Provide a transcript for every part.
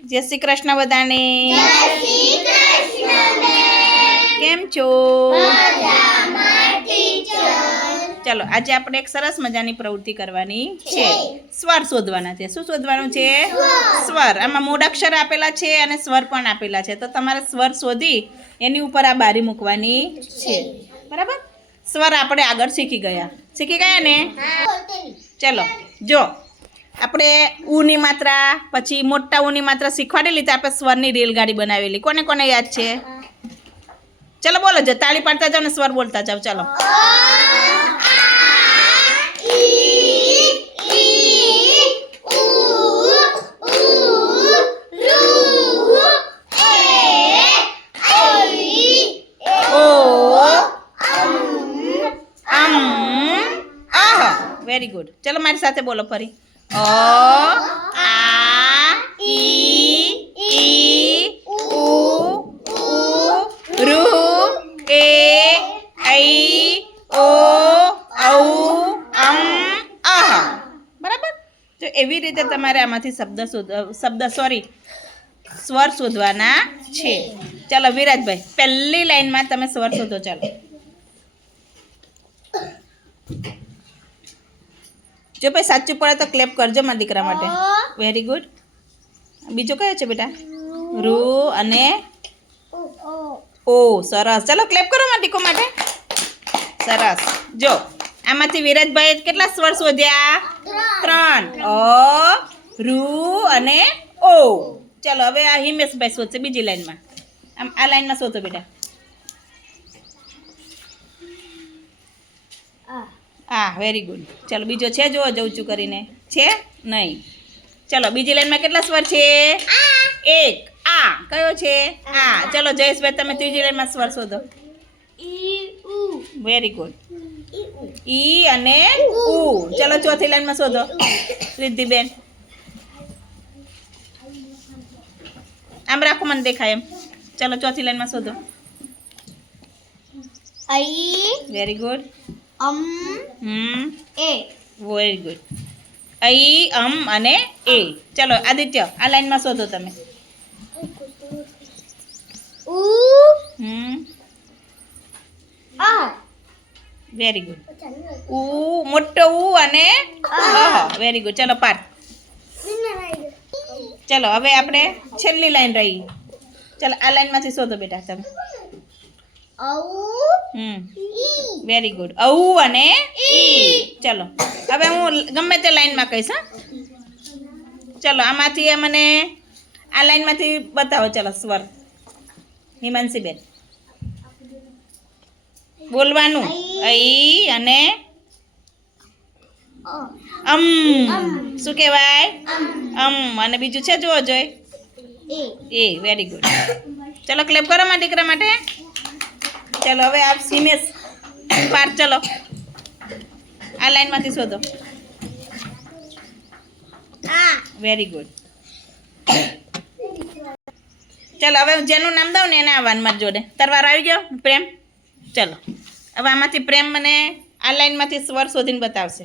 જય શ્રી કૃષ્ણ બધાને. કેમ છો? ચલો આજે આપણે એક સરસ મજાની પ્રવૃત્તિ કરવાની છે. સ્વર શોધવાના છે. શું શોધવાનું છે? સ્વર. આમાં મૂળાક્ષર આપેલા છે અને સ્વર પણ આપેલા છે. તો તમારે સ્વર શોધી એની ઉપર આ બારી મૂકવાની છે. બરાબર? સ્વર આપણે આગળ શીખી ગયા. શીખી ગયા ને? ચલો જો. આપણે ઉની માત્રા પછી મોટા ઉની માત્રા શીખવાડેલી તો આપણે સ્વરની રેલગાડી બનાવેલી. કોને કોને યાદ છે? ચલો બોલો જો તાળી પાડતા જાઓ ને સ્વર બોલતા જાઓ ચલો. Very good. ચલો મારી સાથે બોલો ફરી. અ આ I, I, ઉ U, Ru, એ I, ઓ ઔ અમ આહ બરાબર? તો એવી રીતે તમારે આમાંથી શબ્દ શોધ શબ્દ સોરી સ્વર શોધવાના છે. ચાલો વિરાજભાઈ પહેલી લાઈનમાં તમે સ્વર શોધો ચાલો. જો ભાઈ સાચું પડે તો ક્લેપ કરજો મારા દીકરા માટે. વેરી ગુડ બીજો કયો છે બેટા? રૂ. અને ઓ સરસ. ચાલો ક્લેપ કરો મારા દીકો માટે. સરસ. જો આમાંથી વિરાજભાઈ કેટલા સ્વર શોધ્યા? ત્રણ. અ રૂ અને ઓ. ચાલો હવે આ હિમેશભાઈ શોધશે બીજી લાઈનમાં. આમ આ લાઈનમાં શોધો બેટા. હા વેરી ગુડ ચલો બીજો છે જઉં છું કરીને. છે? નહીં. ચલો બીજી લાઈનમાં કેટલા સ્વર છે? એક. આ. કયો છે? આ. ચલો જયેશભાઈ તમે ત્રીજી લાઈનમાં સ્વર શોધો. વેરી ગુડ ઈ અને ઉ. ચલો ચોથી લાઈનમાં શોધો. રિદ્ધિબેન. આમ રાખો મને દેખાય એમ. ચલો ચોથી લાઈનમાં શોધો. Very good um hmm. એ. વેરી ગુડ ઐ અમ અને એ. ચલો આદિત્ય આ લાઈનમાં શોધો તમે. ઉ હમ. આ વેરી ગુડ ઉ મોટો ઉ અને અહ. વેરી ગુડ ચલો પાર. ચલો હવે આપણે છેલ્લી લાઈન રહી. ચલો આ લાઈનમાંથી શોધો બેટા તમે. વેરી ગુડ ઔ અને ચલો. હવે હું ગમે તે લાઈનમાં કહીશ હા? ચલો આમાંથી એ મને આ લાઈનમાંથી બતાવો. ચલો સ્વર. હિમાંશીબેન. બોલવાનું. ઐ અને અમ. શું કહેવાય? અમ. અને બીજું છે જોવો જોઈ. એ. એ વેરી ગુડ ચલો ક્લેપ કરો મારા દીકરા માટે. ચલો હવે આપ સિમેશ પાર ચલો. આ લાઈનમાંથી શોધો. આ વેરી ગુડ ચલો હવે જેનું નામ દઉં ને એને આવવાનું મારી જોડે. તરવાર આવી ગયો? પ્રેમ? ચલો. હવે આમાંથી પ્રેમ મને આ લાઈનમાંથી સ્વર શોધીને બતાવશે.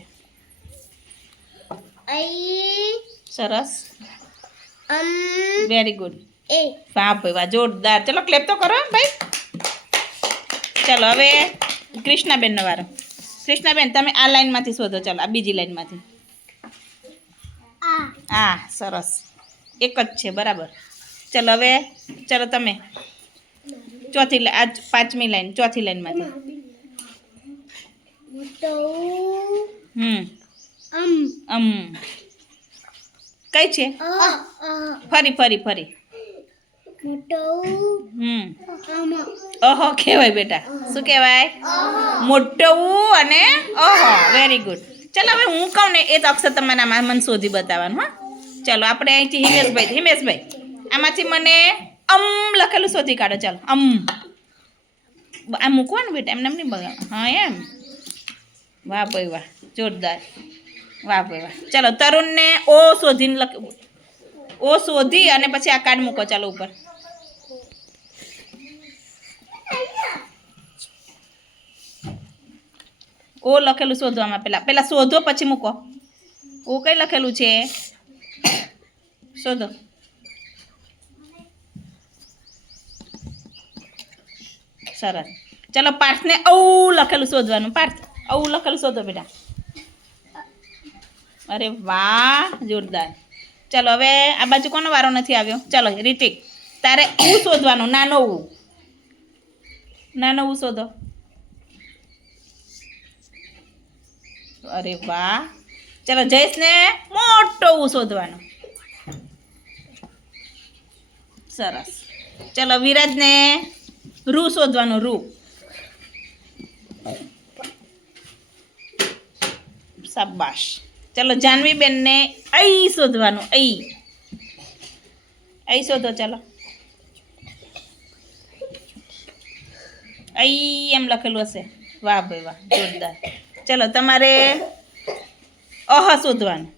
સરસ. અમ વેરી ગુડ એ. વાહ ભાઈ વાહ જોરદાર. ચલો ક્લેપ તો કરો ભાઈ. ચલો હવે કૃષ્ણાબેનનો વારો. કૃષ્ણાબેન તમે આ લાઈનમાંથી શોધો ચાલો આ બીજી લાઈનમાંથી. આ સરસ. એક જ છે બરાબર. ચાલો હવે ચલો તમે. ચોથી આ પાંચમી લાઈન ચોથી લાઈનમાંથી. હમ. અમ. કઈ છે? ફરી ફરી ફરી. હમ. ઓહો કહેવાય બેટા. શું કહેવાય? મોટવું અને ઓહો વેરી ગુડ ચલો હવે હું કહું ને એ તો અક્ષર તમારા મને શોધી બતાવવાનું હા. ચલો આપણે અહીંથી હિમેશભાઈ હિમેશભાઈ આમાંથી મને અમ લખેલું શોધી કાઢો ચાલો અમ. આ મૂકવાનું બેટા એમને એમ નહીં બગા હા એમ. વાહ ભાઈ વાહ જોરદાર. વાહ ભાઈ વાહ. ચલો તરુણને ઓ શોધીને લખ ઓ શોધી અને પછી આ કાર્ડ મૂકો ચાલો ઉપર. ઓ લખેલું શોધવામાં આમાં પહેલાં પહેલાં શોધો પછી મૂકો. ઓ કંઈ લખેલું છે? શોધો. સરસ. ચલો પાર્થને ઔ લખેલું શોધવાનું. પાર્થ, ઔ લખેલું શોધો બેટા. અરે વાહ, જોરદાર. ચલો હવે આ બાજુ કોનો વારો નથી આવ્યો? ચલો, રીતિક, તારે ઉ શોધવાનું, નાનો ઉ. નાનો ઉ શોધો. અરે વાહ. ચલો, જયેશને મોટો ઉ શોધવાનો. સરસ. ચલો, વિરાજને રૂ શોધવાનું, રૂ. શાબાશ. ચલો, જાનવીબેનને અઈ શોધવાનું, અઈ. અઈ શોધો, ચલો. અઈ એમ લખેલું હશે. વાહ ભાઈ વાહ, જોરદાર. ચલો, તમારે અહ શોધવાનું.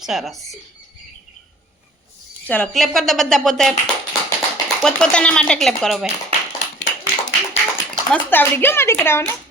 સરસ. ચલો ક્લેપ કરતા બધા પોતે. પોતપોતાના માટે ક્લેપ કરો ભાઈ. મસ્ત આવડી ગયો મારા દીકરાઓને.